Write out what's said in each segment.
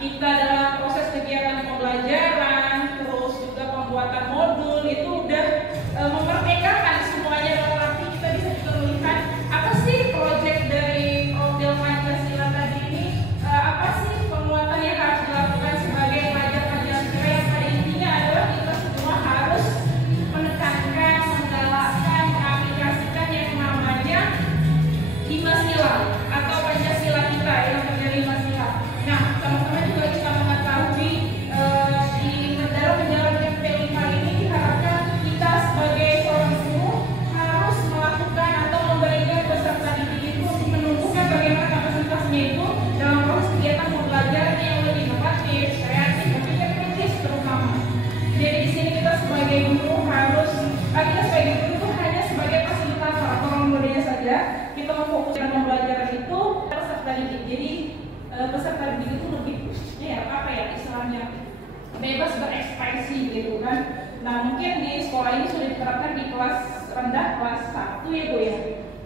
kita dalam proses kegiatan pembelajaran, terus juga pembuatan modul itu udah memerdekakan semuanya. Dalam arti kita bisa juga melihat apa sih proyek dari profil Pancasila tadi ini, apa sih penguatan yang harus dilakukan sebagai pelajar Pancasila, yang pada intinya adalah kita semua harus menekankan, menggalakkan, mengaplikasikan yang namanya 5 sila atau Pancasila kita yang terjadi 5 sila. Nah, teman-teman juga bisa mengetahui di dalam menjalankan P5 ini diharapkan kita sebagai seorang guru harus melakukan atau memberikan peserta didik itu untuk menumbuhkan bagaimana kapasitasnya itu dalam proses kegiatan pembelajaran yang lebih inovatif, kreatif, dan juga kritis terutama. Jadi di sini kita sebagai guru harus, kita sebagai guru itu hanya sebagai fasilitator atau modenya saja. Kita memfokuskan pembelajaran itu peserta didik. Jadi peserta didik itu lebih istilahnya bebas berekspresi gitu kan. Nah, mungkin di sekolah ini sudah diterapkan di kelas rendah, kelas 1 ya Bu ya,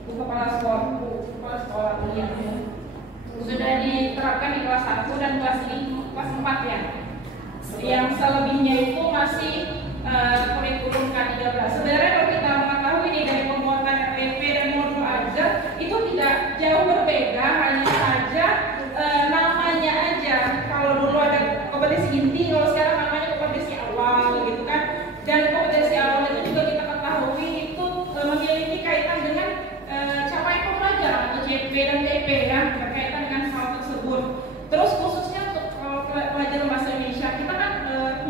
kepala sekolah kuliah sudah diterapkan di kelas 1 dan kelas 4 ya. Yang selebihnya itu masih kurikulum K13. Sebenarnya kalau kita mengetahui nih dari pembuatan RPP dan modul aja itu tidak jauh berbeda, hanya saja namanya aja. Kalau dulu ada kompetensi inti, kalau sekarang namanya kompetensi awal gitu kan. Dan kompetensi awal itu juga kita ketahui itu memiliki kaitan dengan capaian pembelajaran atau CP dan TP ya, berkaitan dengan hal tersebut. Terus khususnya untuk pelajaran bahasa Indonesia, kita kan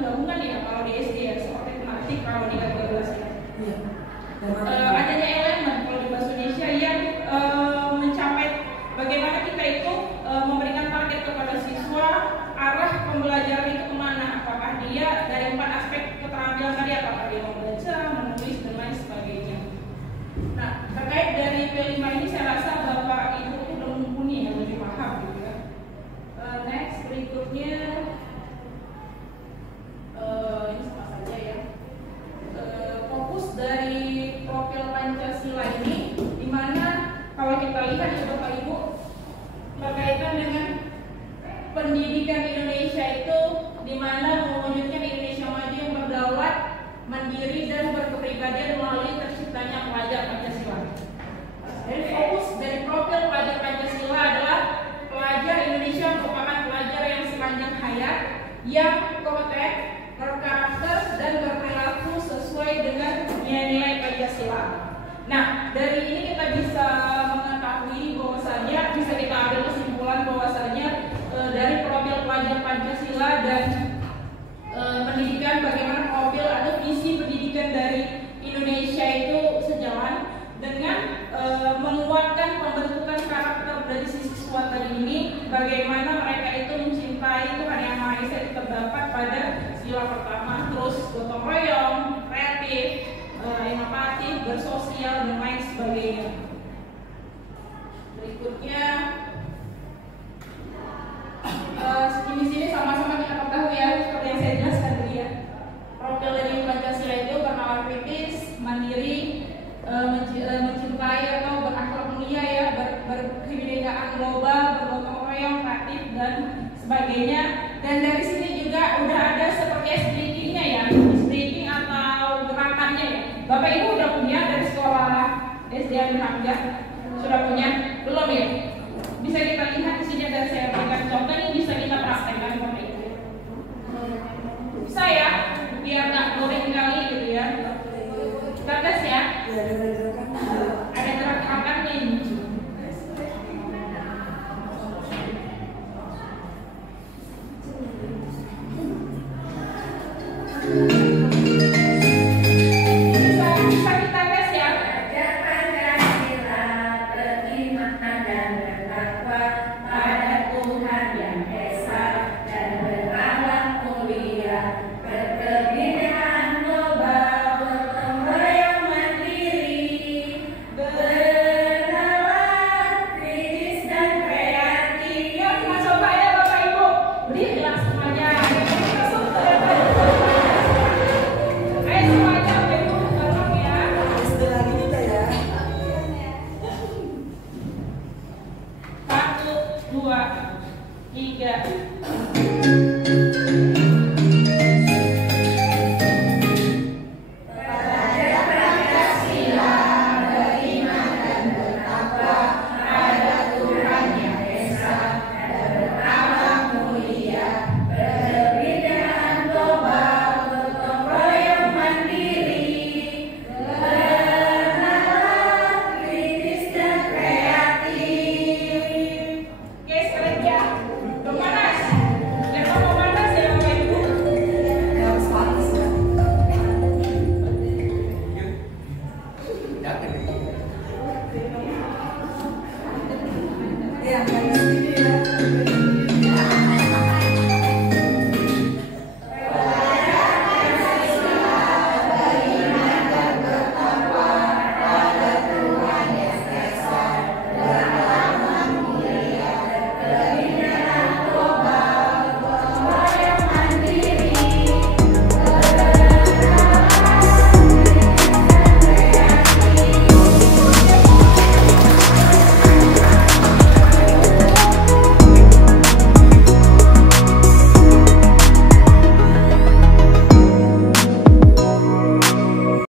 gabungan ya kalau di SD ya, seperti tematik kalau di K12 ya. Adanya elemen kalau di bahasa Indonesia yang mencapai bagaimana kita itu memberikan target kepada siswa, arah pembelajaran itu kemana, apakah dia dari 4 aspek keterampilan tadi, apakah dia membaca, menulis, dan lain sebagainya. Nah, terkait dari P5 ini saya rasa Bapak Ibu itu belum mumpuni ya, lebih paham gitu ya. Next, berikutnya ini sama saja ya. Fokus dari profil Pancasila ini, di mana kalau kita lihat ya Bapak Ibu, berkaitan dengan pendidikan Indonesia itu, di mana mewujudkan Indonesia maju yang berdaulat, mandiri dan berkepribadian melalui terciptanya pelajar Pancasila. Dan fokus dari profil pelajar Pancasila adalah pelajar Indonesia merupakan pelajar yang sepanjang hayat, yang kompeten, berkarakter dan berperilaku sesuai dengan nilai-nilai Pancasila. Nah, dari ini kita bisa mengetahui bahwasanya, bisa kita ambil kesimpulan bahwasanya dari profil pelajar Pancasila dan pendidikan, bagaimana profil atau visi pendidikan dari Indonesia itu sejalan dengan menguatkan pembentukan karakter dari siswa tadi ini, bagaimana mereka itu mencintai Tuhan Yang Maha Esa itu terdapat pada sila pertama, terus gotong royong, kreatif, inovatif, bersosial, dan lain sebagainya. Berikutnya, di sini sama-sama kita ketahui ya, seperti yang saya jelaskan tadi ya. Profil dari Pancasila itu bernalar kritis, mandiri, mencintai atau berakhlak mulia ya, berkebinekaan global, bergotong royong, kreatif, dan sebagainya. Dan dari sini juga udah ada seperti speakingnya ya, speaking atau gerakannya ya. Bapak Ibu udah punya dari sekolah SD Al-Hamzah? Sudah punya? Belum ya? Bisa kita lihat di sini ada saya berikan contoh, ini bisa kita praktekkan Bapak Ibu. Bisa ya? Biar nggak boring kali gitu ya. Kita tes ya? Ada gerakan-gerakannya ini. Bisa kita tes ya? Ya, dari sini ya.